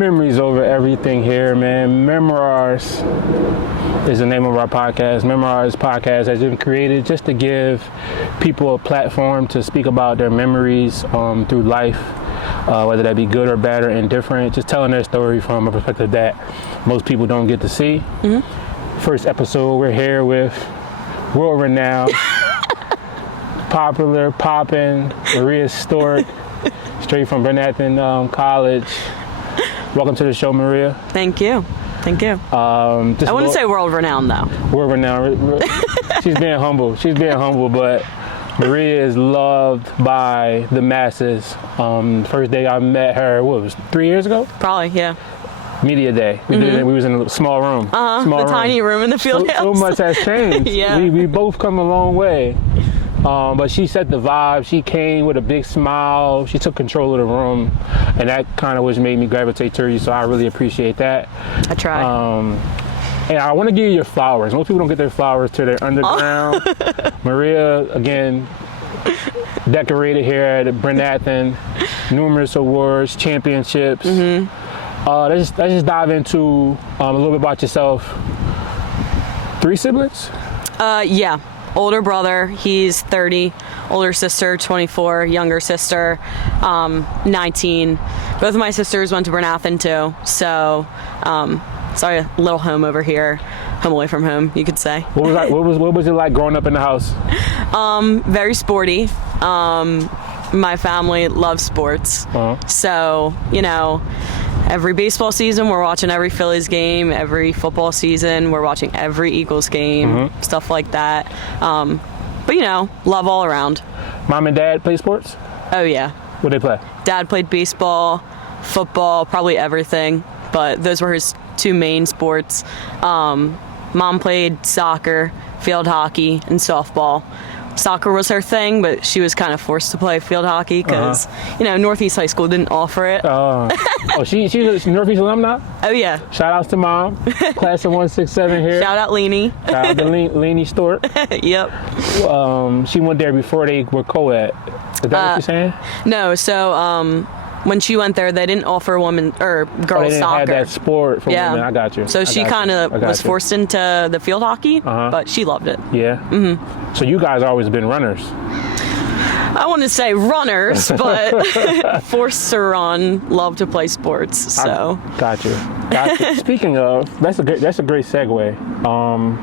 Memories over everything here, man. Memoirs is the name of our podcast. Memoirs podcast has been created just to give people a platform to speak about their memories through life, whether that be good or bad or indifferent, just telling their story from a perspective that most people don't get to see. Mm-hmm. First episode, we're here with world-renowned, poppin' Maria Storck, straight from Bryn Athyn College. Welcome to the show, Maria. Thank you. I wouldn't say world-renowned, though. World-renowned. She's being humble, but Maria is loved by the masses. First day I met her, what was it, 3 years ago? Probably, yeah. Media day. We was in a small room. Tiny room in the field house. So much has changed. Yeah. We both come a long way. But she set the vibe. She came with a big smile. She took control of the room, and that kind of what made me gravitate to you. So I really appreciate that. I try. And I want to give you your flowers. Most people don't get their flowers till they're underground. Maria, again, decorated here at Bryn Athyn, numerous awards, championships. Let's just dive into a little bit about yourself. 3 siblings? Yeah. Older brother, he's 30. Older sister, 24. Younger sister, 19. Both of my sisters went to Bryn Athyn too. So, sorry, a little home over here. Home away from home, you could say. What was it like growing up in the house? Very sporty. My family loves sports. So, every baseball season, we're watching every Phillies game. Every football season, we're watching every Eagles game, stuff like that. But, love all around. Mom and dad play sports? Oh, yeah. What did they play? Dad played baseball, football, probably everything. But those were his 2 main sports. Mom played soccer, field hockey, and softball. Soccer was her thing, but she was kind of forced to play field hockey because, Northeast High School didn't offer it. She's a Northeast alumni? Oh, yeah. Shout outs to Mom. Class of 167 here. Shout out Leanie. Shout out to Leanie Stork. Yep. She went there before they were co-ed. Is that what you're saying? No, so when she went there, they didn't offer women or girls soccer. They didn't have that sport for women. I got you. So she kind of was forced into the field hockey, but she loved it. Yeah. So you guys always been runners. I wouldn't say runners, but forced to run, love to play sports. So got you. Speaking of, that's a great segue.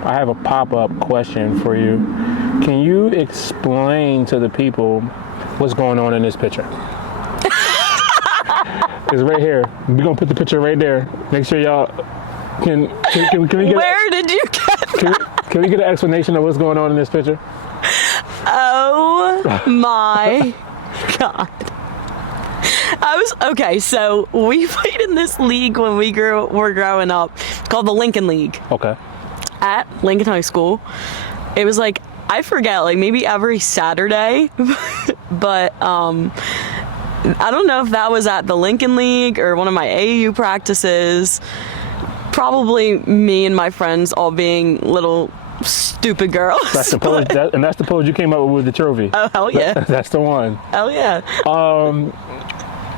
I have a pop-up question for you. Can you explain to the people what's going on in this picture? It's right here. We're gonna put the picture right there. Make sure y'all can we get Where did you get that? Can we get an explanation of what's going on in this picture? Oh my God. Okay, so we played in this league when we were growing up called the Lincoln League. Okay. At Lincoln High School. It was like, I forget, like maybe every Saturday, but I don't know if that was at the Lincoln League or one of my AAU practices. Probably me and my friends all being little stupid girls. That's the pose, and that's the pose you came up with the trophy. Oh, hell yeah. That's the one. Hell yeah.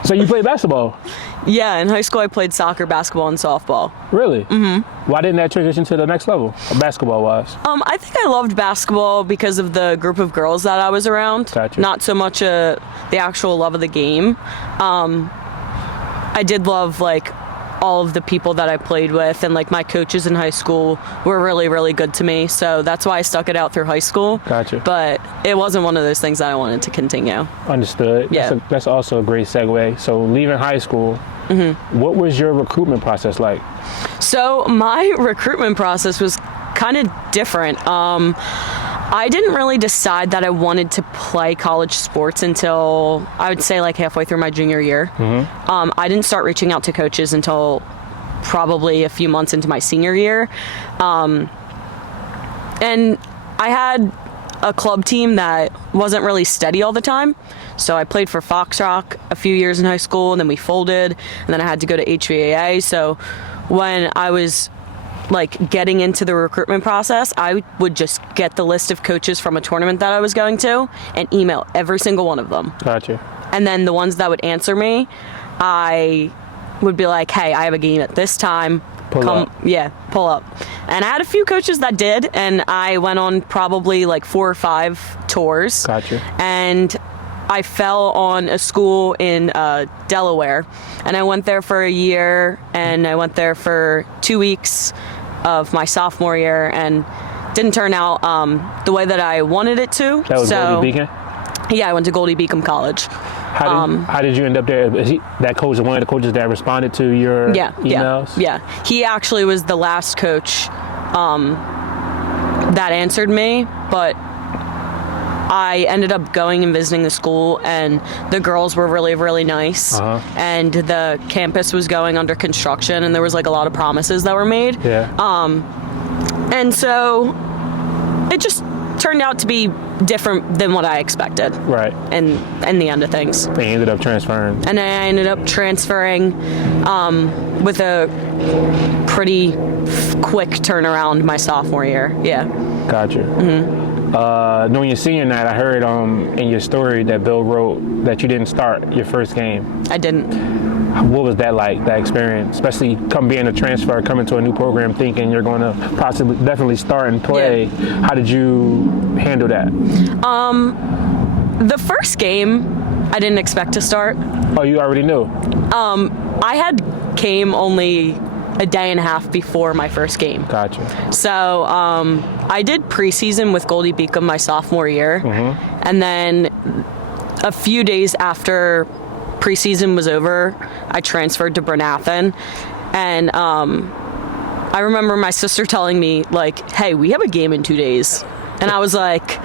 So you played basketball? Yeah, in high school I played soccer, basketball, and softball. Really? Why didn't that transition to the next level, basketball-wise? I think I loved basketball because of the group of girls that I was around. Gotcha. Not so much the actual love of the game. I did love, all of the people that I played with, and, my coaches in high school were really, really good to me. So that's why I stuck it out through high school. Gotcha. But it wasn't one of those things that I wanted to continue. Understood. Yeah. That's also a great segue. So leaving high school, what was your recruitment process like? So my recruitment process was kind of different. I didn't really decide that I wanted to play college sports until I would say halfway through my junior year. I didn't start reaching out to coaches until probably a few months into my senior year. And I had a club team that wasn't really steady all the time. So I played for Fox Rock a few years in high school, and then we folded, and then I had to go to HVAA. So when I was getting into the recruitment process, I would just get the list of coaches from a tournament that I was going to and email every single one of them. Gotcha. And then the ones that would answer me, I would be like, hey, I have a game at this time. Pull up. Yeah, pull up. And I had a few coaches that did, and I went on probably like 4 or 5 tours. Gotcha. And I fell on a school in Delaware, and I went there for a year, and I went there for 2 weeks of my sophomore year, and didn't turn out the way that I wanted it to. That was Goldie Beacon? Yeah, I went to Goldie Beacon College. How did you end up there? Is that coach one of the coaches that responded to your emails? Yeah. He actually was the last coach that answered me, but I ended up going and visiting the school, and the girls were really, really nice. And the campus was going under construction, and there was like a lot of promises that were made. Yeah. And so it just turned out to be different than what I expected. Right. And in the end of things. They ended up transferring. And I ended up transferring with a pretty quick turnaround my sophomore year. Yeah. Gotcha. During your senior night, I heard in your story that Bill wrote that you didn't start your first game. I didn't. What was that like, that experience? Especially being a transfer, coming to a new program, thinking you're going to definitely start and play. Yeah. How did you handle that? The first game, I didn't expect to start. Oh, you already knew? I came only a day and a half before my first game. Gotcha. So I did preseason with Goldie Beacon my sophomore year. And then a few days after preseason was over, I transferred to Bryn Athyn. And I remember my sister telling me, like, hey, we have a game in 2 days. And I was like,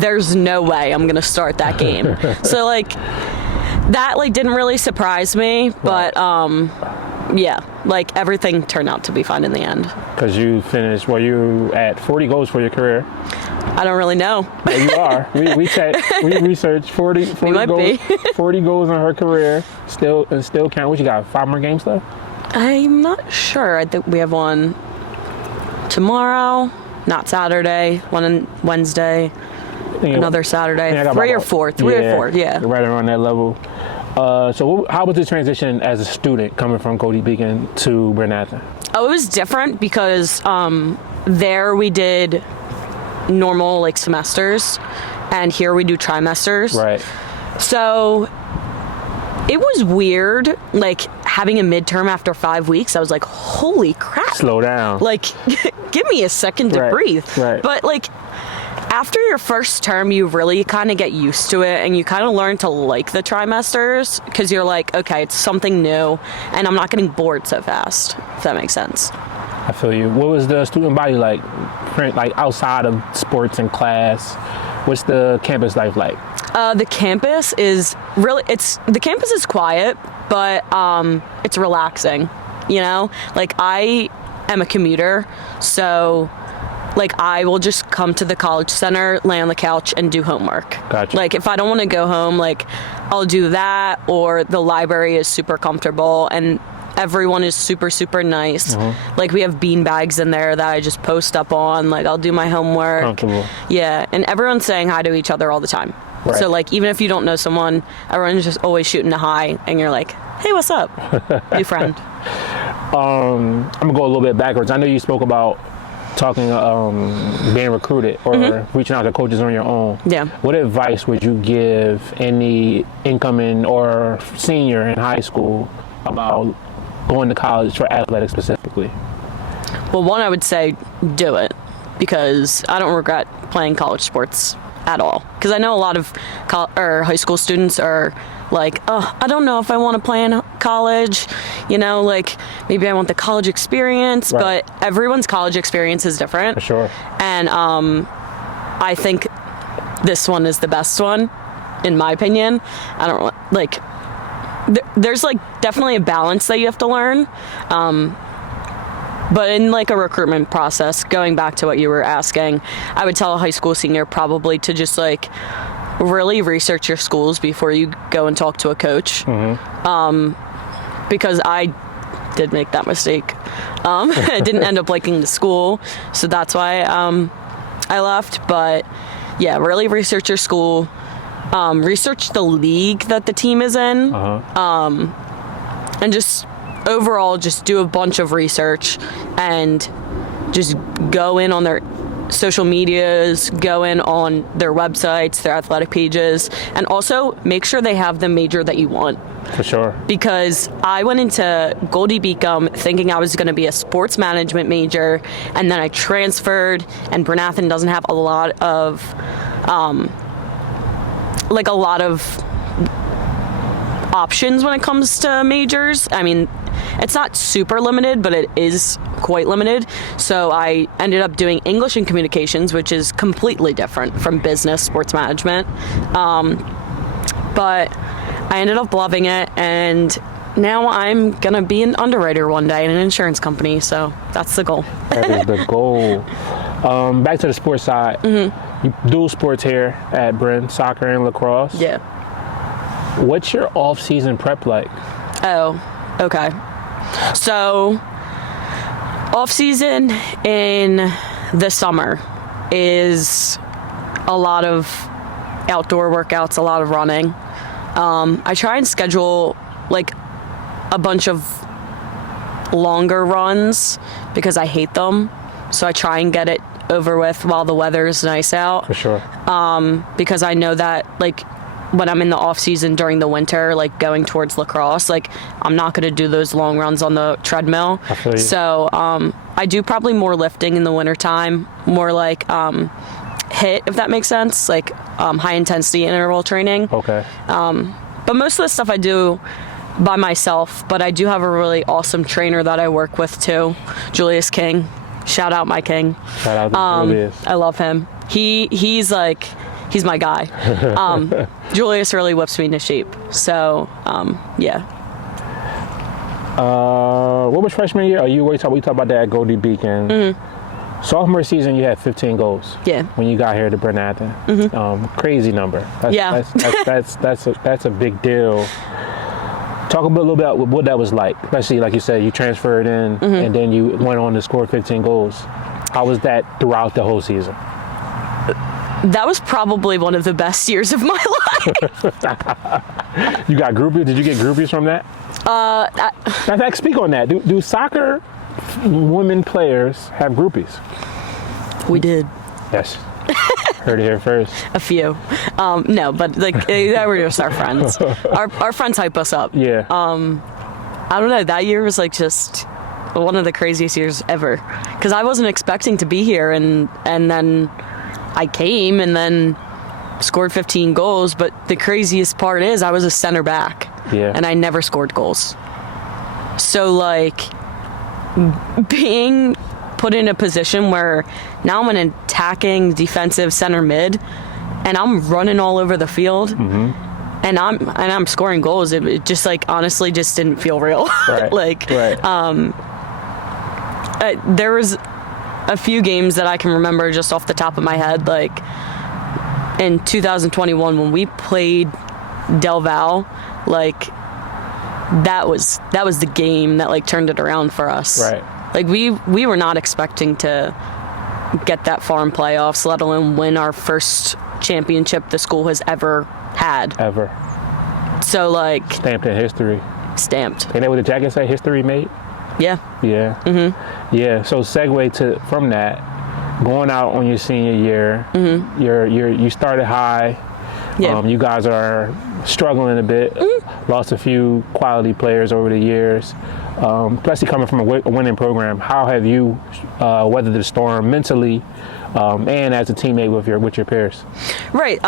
there's no way I'm going to start that game. So, like, that, like, didn't really surprise me. But, yeah, like, everything turned out to be fine in the end. Because you finished, were you at 40 goals for your career? I don't really know. Yeah, you are. We researched 40 goals, 40 goals in her career. Still count. What you got? 5 more games left? I'm not sure. I think we have one tomorrow, not Saturday. One on Wednesday. Another Saturday. 3 or 4. 3 or 4. Yeah. Right around that level. So how was the transition as a student coming from Goldie Beacon to Bryn Athyn? Oh, it was different because there we did normal like semesters, and here we do trimesters. Right. So it was weird, like having a midterm after 5 weeks. I was like, holy crap. Slow down. Like, give me a second to breathe. Right. But like, after your first term, you really kind of get used to it, and you kind of learn to like the trimesters because you're like, okay, it's something new, and I'm not getting bored so fast, if that makes sense. I feel you. What was the student body like outside of sports and class? What's the campus life like? The campus is quiet, but it's relaxing, you know? Like, I am a commuter, so like I will just come to the college center, lay on the couch, and do homework. Gotcha. Like, if I don't want to go home, like, I'll do that, or the library is super comfortable, and everyone is super, super nice. Like, we have bean bags in there that I just post up on. Like, I'll do my homework. Comfortable. Yeah, and everyone's saying hi to each other all the time. Right. So, like, even if you don't know someone, everyone's just always shooting a hi, and you're like, hey, what's up? New friend. I'm going to go a little bit backwards. I know you spoke about being recruited or reaching out to coaches on your own. Yeah. What advice would you give any incoming or senior in high school about going to college for athletics specifically? Well, one, I would say do it, because I don't regret playing college sports at all. Because I know a lot of high school students are like, oh, I don't know if I want to play in college, you know, like maybe I want the college experience, right. But everyone's college experience is different. For sure. And I think this one is the best one, in my opinion. I don't like, there's like definitely a balance that you have to learn. But in like a recruitment process, going back to what you were asking, I would tell a high school senior probably to just like really research your schools before you go and talk to a coach. Because I did make that mistake. I didn't end up liking the school, so that's why I left. But yeah, really research your school. Research the league that the team is in. And just overall just do a bunch of research and just go in on their social medias, go in on their websites, their athletic pages, and also make sure they have the major that you want. For sure. Because I went into Goldie Beacom thinking I was going to be a sports management major, and then I transferred, and Bryn Athyn doesn't have a lot of options when it comes to majors. I mean, it's not super limited, but it is quite limited. So I ended up doing English and communications, which is completely different from business, sports management. But I ended up loving it, and now I'm going to be an underwriter one day in an insurance company. So that's the goal. That is the goal. Back to the sports side. You dual sports here at Bryn, soccer and lacrosse. Yeah. What's your off-season prep like? Oh, okay. So, off-season in the summer is a lot of outdoor workouts, a lot of running. I try and schedule like a bunch of longer runs because I hate them. So I try and get it over with while the weather is nice out. For sure. Because I know that like when I'm in the off season during the winter, like going towards lacrosse, like I'm not going to do those long runs on the treadmill. I feel you. So I do probably more lifting in the wintertime, more like HIIT, if that makes sense, like high intensity interval training. Okay. But most of the stuff I do by myself, but I do have a really awesome trainer that I work with too, Julius King. Shout out my king. Shout out to Julius. I love him. He's my guy. Julius really whips me into shape. So, yeah. What was freshman year? We talked about that at Goldie Beacon. Mm-hmm. Sophomore season, you had 15 goals. Yeah. When you got here to Bryn Athyn. Mm-hmm. Crazy number. That's a big deal. Talk a little bit about what that was like. Especially, like you said, you transferred in and then you went on to score 15 goals. How was that throughout the whole season? That was probably one of the best years of my life. You got groupies? Did you get groupies from that? In fact, speak on that. Do soccer women players have groupies? We did. Yes. Heard it here first. A few. No, but like they were just our friends. Our friends hype us up. Yeah. I don't know. That year was like just one of the craziest years ever because I wasn't expecting to be here, and then I came and then scored 15 goals. But the craziest part is I was a center back. Yeah. And I never scored goals. So like being put in a position where now I'm an attacking defensive center mid and I'm running all over the field and I'm scoring goals. It just like honestly just didn't feel real. Right. There was a few games that I can remember just off the top of my head, like in 2021 when we played Del Val, like that was the game that like turned it around for us. Right. Like we were not expecting to get that far in playoffs, let alone win our first championship the school has ever had. Ever. So like Stamped in history. Stamped. Ain't that what the jacket say? History made? Yeah. Yeah. Yeah. So segue from that, going out on your senior year, you started high. Yeah. You guys are struggling a bit. Lost a few quality players over the years. Especially coming from a winning program, how have you weathered the storm mentally and as a teammate with your peers? Right.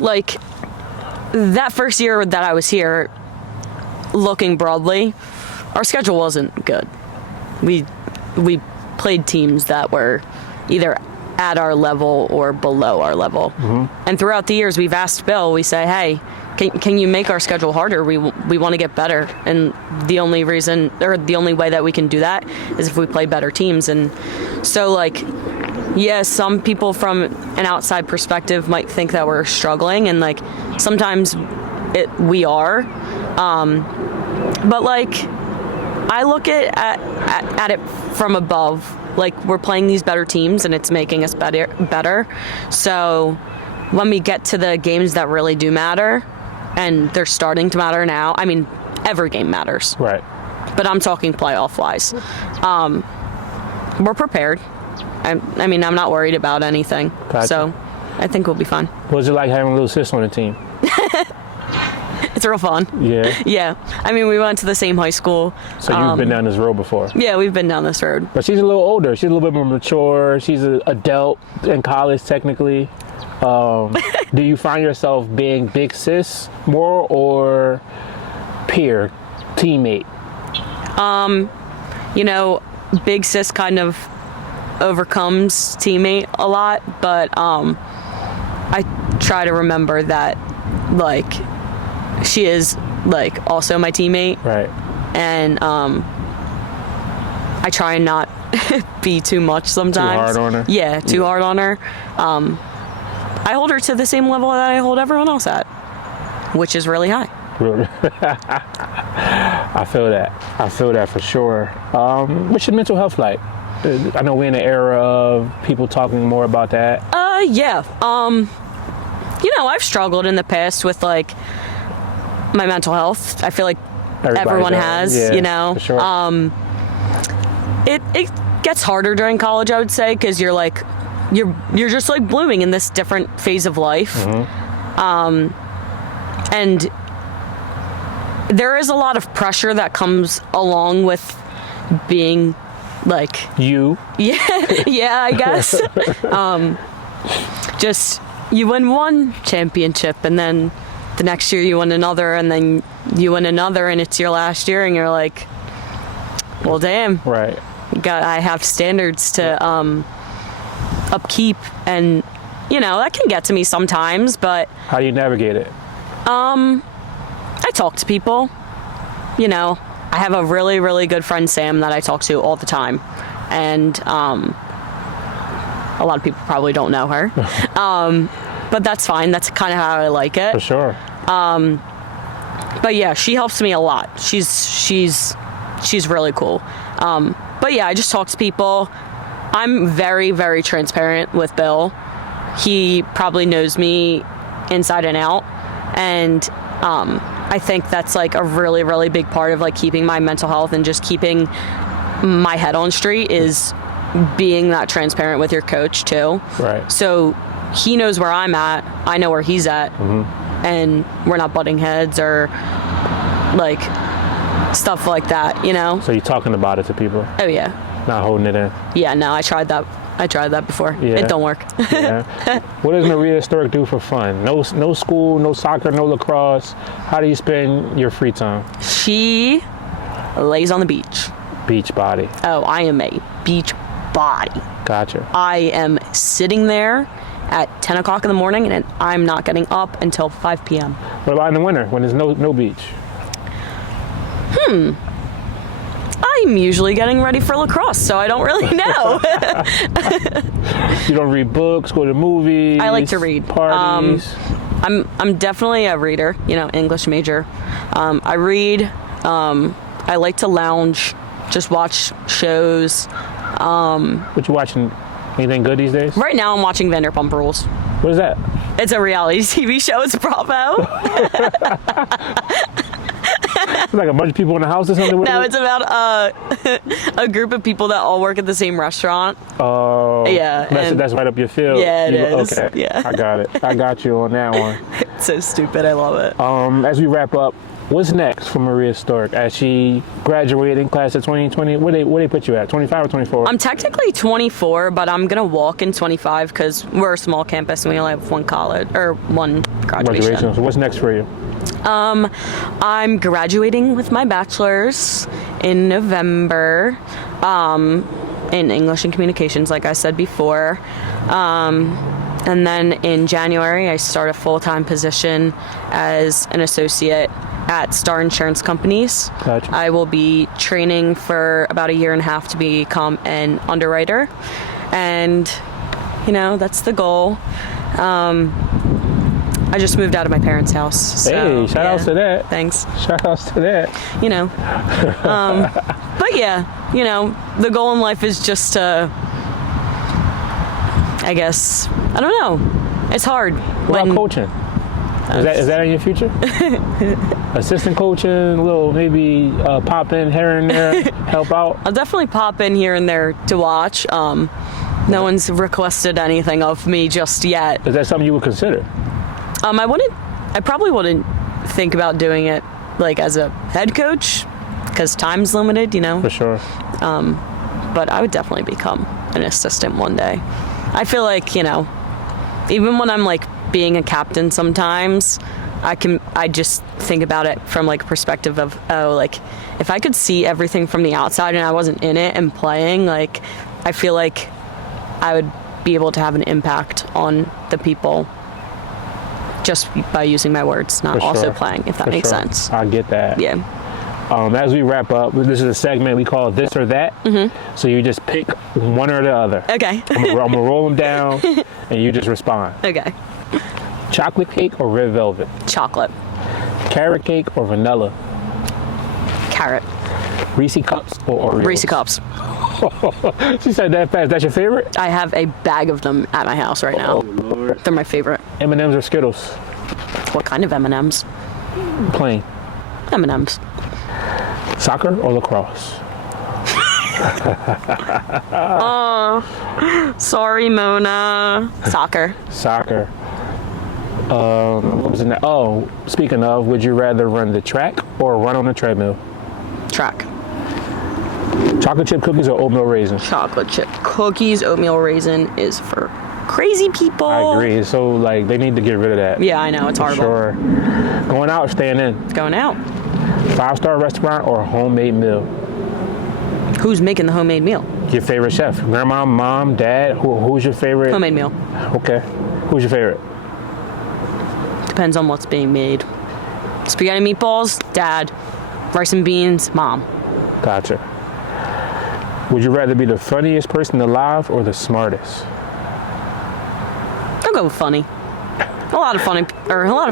Like that first year that I was here, looking broadly, our schedule wasn't good. We played teams that were either at our level or below our level. And throughout the years, we've asked Bill, we say, hey, can you make our schedule harder? We want to get better. And the only reason, or the only way that we can do that is if we play better teams. And so, like, yeah, some people from an outside perspective might think that we're struggling. And, like, sometimes we are. But, like, I look at it from above. Like, we're playing these better teams, and it's making us better. So when we get to the games that really do matter, and they're starting to matter now. I mean, every game matters. Right. But I'm talking playoff-wise. We're prepared. I mean, I'm not worried about anything. Gotcha. So I think we'll be fine. What was it like having a little sister on the team? It's real fun. Yeah. Yeah. I mean, we went to the same high school. So you've been down this road before? Yeah, we've been down this road. But she's a little older. She's a little bit more mature. She's an adult in college, technically. Do you find yourself being big sis more or peer, teammate? You know, big sis kind of overcomes teammate a lot, but I try to remember that, like, she is, like, also my teammate. Right. And I try and not be too much sometimes. Too hard on her? Yeah, too hard on her. I hold her to the same level that I hold everyone else at, which is really high. I feel that for sure. What's your mental health like? I know we're in an era of people talking more about that. Yeah. You know, I've struggled in the past with, like, my mental health. I feel like everyone has, yeah, you know. For sure. It gets harder during college, I would say, because you're like, you're just like blooming in this different phase of life. Mm-hmm. And there is a lot of pressure that comes along with being, like, you. Yeah, I guess. Just, you win one championship, and then the next year you win another, and then you win another, and it's your last year, and you're like, well, damn. Right. I have standards to upkeep, and, you know, that can get to me sometimes, but... How do you navigate it? I talk to people. You know, I have a really, really good friend, Sam, that I talk to all the time. And a lot of people probably don't know her. But that's fine. That's kind of how I like it. For sure. But yeah, she helps me a lot. She's really cool. But yeah, I just talk to people. I'm very, very transparent with Bill. He probably knows me inside and out. And I think that's, like, a really, really big part of, like, keeping my mental health and just keeping my head on straight is being that transparent with your coach too. Right. So he knows where I'm at, I know where he's at, mm-hmm. and we're not butting heads or, like, stuff like that, you know? So you're talking about it to people? Oh, yeah. Not holding it in? Yeah, no, I tried that before. Yeah. It don't work. Yeah. What does Maria Storck do for fun? No school, no soccer, no lacrosse. How do you spend your free time? She lays on the beach. Beach body. Oh, I am a beach body. Gotcha. I am sitting there at 10 o'clock in the morning, and I'm not getting up until 5 p.m. What about in the winter when there's no beach? I'm usually getting ready for lacrosse, so I don't really know. You don't read books, go to movies? I like to read. Parties? I'm definitely a reader, you know, English major. I read. I like to lounge, just watch shows. What you watching? Anything good these days? Right now I'm watching Vanderpump Rules. What is that? It's a reality TV show. It's Bravo. It's like a bunch of people in the house or something? No, it's about a group of people that all work at the same restaurant. Oh. Yeah. That's right up your field. Yeah, it is. Okay. Yeah. I got it. I got you on that one. It's so stupid. I love it. As we wrap up, what's next for Maria Storck as she graduating class of 2020? Where they put you at? 25 or 24? I'm technically 24, but I'm gonna walk in 25 because we're a small campus and we only have one college or one graduation. So what's next for you? I'm graduating with my bachelor's in November in English and Communications, like I said before. And then in January, I start a full-time position as an associate at Star Insurance Companies. Gotcha. I will be training for about a year and a half to become an underwriter. And, you know, that's the goal. I just moved out of my parents' house. So, hey, shout outs to that. Thanks. Shout outs to that. You know. But yeah, you know, the goal in life is just to, I guess, I don't know. It's hard. What about coaching? Is that in your future? Assistant coaching, a little maybe pop in here and there, help out. I'll definitely pop in here and there to watch. No one's requested anything of me just yet. Is that something you would consider? I probably wouldn't think about doing it like as a head coach because time's limited, For sure. but I would definitely become an assistant one day. I feel like, even when I'm like being a captain sometimes, I just think about it from like a perspective of, like if I could see everything from the outside and I wasn't in it and playing, like I feel like I would be able to have an impact on the people just by using my words, not also playing, if that makes sense. I get that. Yeah. As we wrap up, this is a segment we call This or That. So you just pick one or the other. Okay. I'm going to roll them down, and you just respond. Okay. Chocolate cake or red velvet? Chocolate. Carrot cake or vanilla? Carrot. Reese Cups or Oreos? Reese Cups. She said that fast. That's your favorite? I have a bag of them at my house right now. Oh, Lord. They're my favorite. M&M's or Skittles? What kind of M&Ms? Plain. M&Ms. Soccer or lacrosse? Sorry, Mona. Soccer. Soccer. What was in that? Oh, speaking of, would you rather run the track or run on the treadmill? Track. Chocolate chip cookies or oatmeal raisin? Chocolate chip cookies. Oatmeal raisin is for crazy people. I agree. So, like, they need to get rid of that. Yeah, I know. It's horrible. Sure. Going out or staying in? Going out. 5-star restaurant or homemade meal? Who's making the homemade meal? Your favorite chef? Grandma, mom, dad? Who's your favorite? Homemade meal. Okay. Who's your favorite? Depends on what's being made. Spaghetti meatballs, dad. Rice and beans, mom. Gotcha. Would you rather be the funniest person alive or the smartest? I'll go with funny. A lot of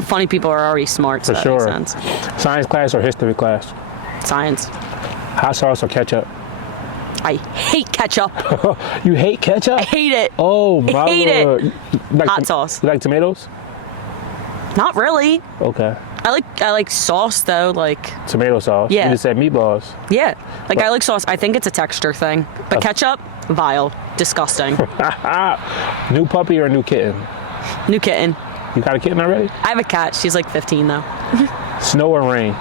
funny people are already smart, so For that sure. makes sense. Science class or history class? Science. Hot sauce or ketchup? I hate ketchup. You hate ketchup? I hate it. Oh my hate Lord. it. Like Hot sauce. You like tomatoes? Not really. Okay. I like sauce though, like Tomato sauce. Yeah. You just said meatballs. yeah. Like I like sauce. I think it's a texture thing. But ketchup, vile, disgusting. New puppy or new kitten? New kitten. You got a kitten already? I have a cat. She's like 15 though. Snow or rain?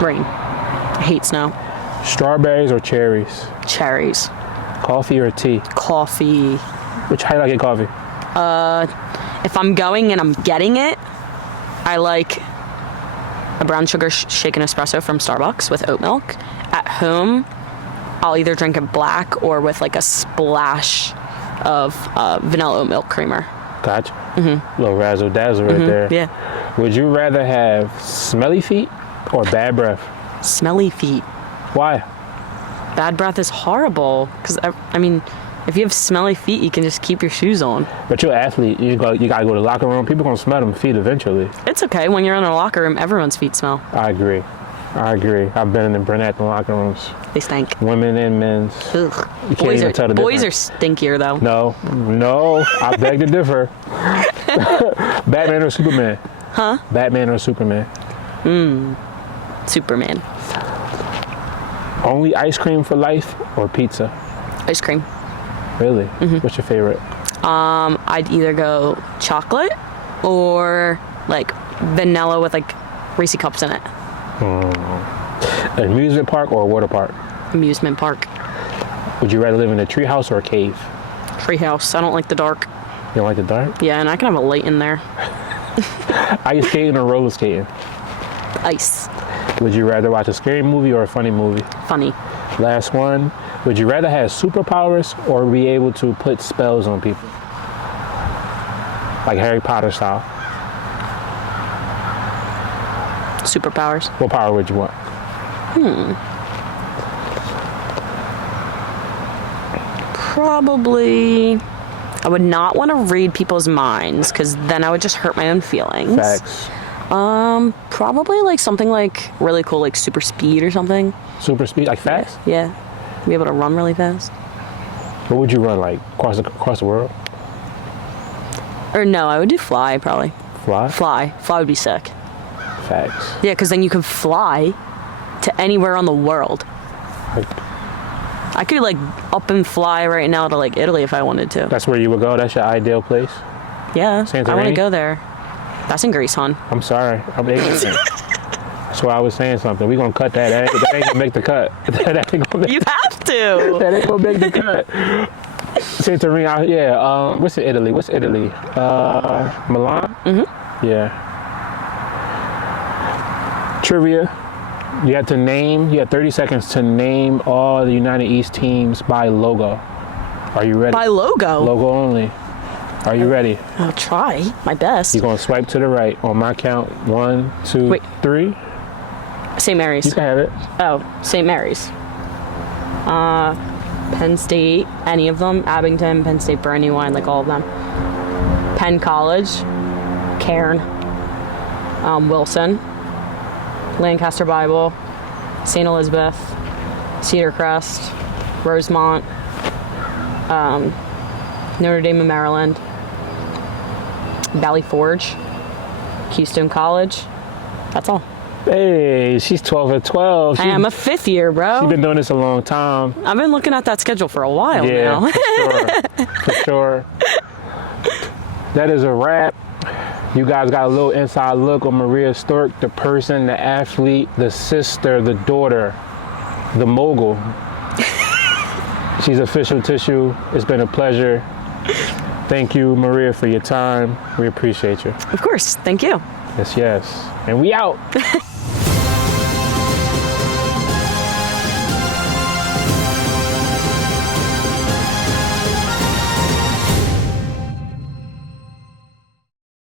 Rain. I hate snow. Strawberries or cherries? Cherries. Coffee or tea? Coffee. How do you like your coffee? If I'm going and I'm getting it, I like a brown sugar shaken espresso from Starbucks with oat milk. At home, I'll either drink it black or with like a splash of vanilla oat milk creamer. Gotcha. Little razzle dazzle right there. Yeah. Would you rather have smelly feet or bad breath? Smelly feet. Why? Bad breath is horrible. Because, I mean, if you have smelly feet, you can just keep your shoes on. But you're an athlete. You gotta go to the locker room. People gonna smell them feet eventually. It's okay. When you're in a locker room, everyone's feet smell. I agree. I've been in the Bryn Athyn locker rooms. They stink. Women and men's. Ugh. You can't even tell the boys are difference. stinkier, though. No, I beg to differ. Batman or Superman? Huh? Batman or Superman? Superman. Only ice cream for life or pizza? Ice cream. Really? What's your favorite? I'd either go chocolate or like vanilla with like Reese Cups in it. Amusement park or water park? Amusement park. Would you rather live in a treehouse or a cave? Treehouse. I don't like the dark. You don't like the dark? Yeah, and I can have a light in there. Ice skating or roller skating? Ice. Would you rather watch a scary movie or a funny movie? Funny. Last one. Would you rather have superpowers or be able to put spells on people? Like Harry Potter style. Superpowers. What power would you want? Probably. I would not want to read people's minds because then I would just hurt my own feelings. Facts. Probably like something like really cool, like super speed or something. Super speed? Like fast? Yeah. Be able to run really fast. What would you run, like across the world? Or no, I would do fly probably. Fly? Fly would be sick. Facts. Yeah, because then you can fly to anywhere on the world. I could like up and fly right now to like Italy if I wanted to. That's where you would go? That's your ideal place? Yeah, Santorini? I want to go there. That's in Greece, hon. I'm sorry. I'm ignorant. That's why I was saying something. We're going to cut that. That ain't going to make the cut. That ain't gonna make, You have to. that ain't going to make the cut. Santorini, yeah. What's in Italy? Milan? Mm-hmm. Yeah. Trivia. You had 30 seconds to name all the United East teams by logo. Are you ready? By logo? Logo only. Are you ready? I'll try my best. You're going to swipe to the right on my count. 1, 2, 3. St. Mary's. You can have it. Oh, St. Mary's. Penn State, any of them. Abington, Penn State, Brandywine, like all of them. Penn College, Cairn, Wilson, Lancaster Bible, St. Elizabeth, Cedar Crest, Rosemont, Notre Dame of Maryland, Valley Forge, Keystone College. That's all. Hey, she's 12 of 12. I am a fifth year, bro. She's been doing this a long time. I've been looking at that schedule for a while now. For sure. That is a wrap. You guys got a little inside look on Maria Storck, the person, the athlete, the sister, the daughter, the mogul. She's official tissue. It's been a pleasure. Thank you, Maria, for your time. We appreciate you. Of course. Thank you. Yes, yes. And we out.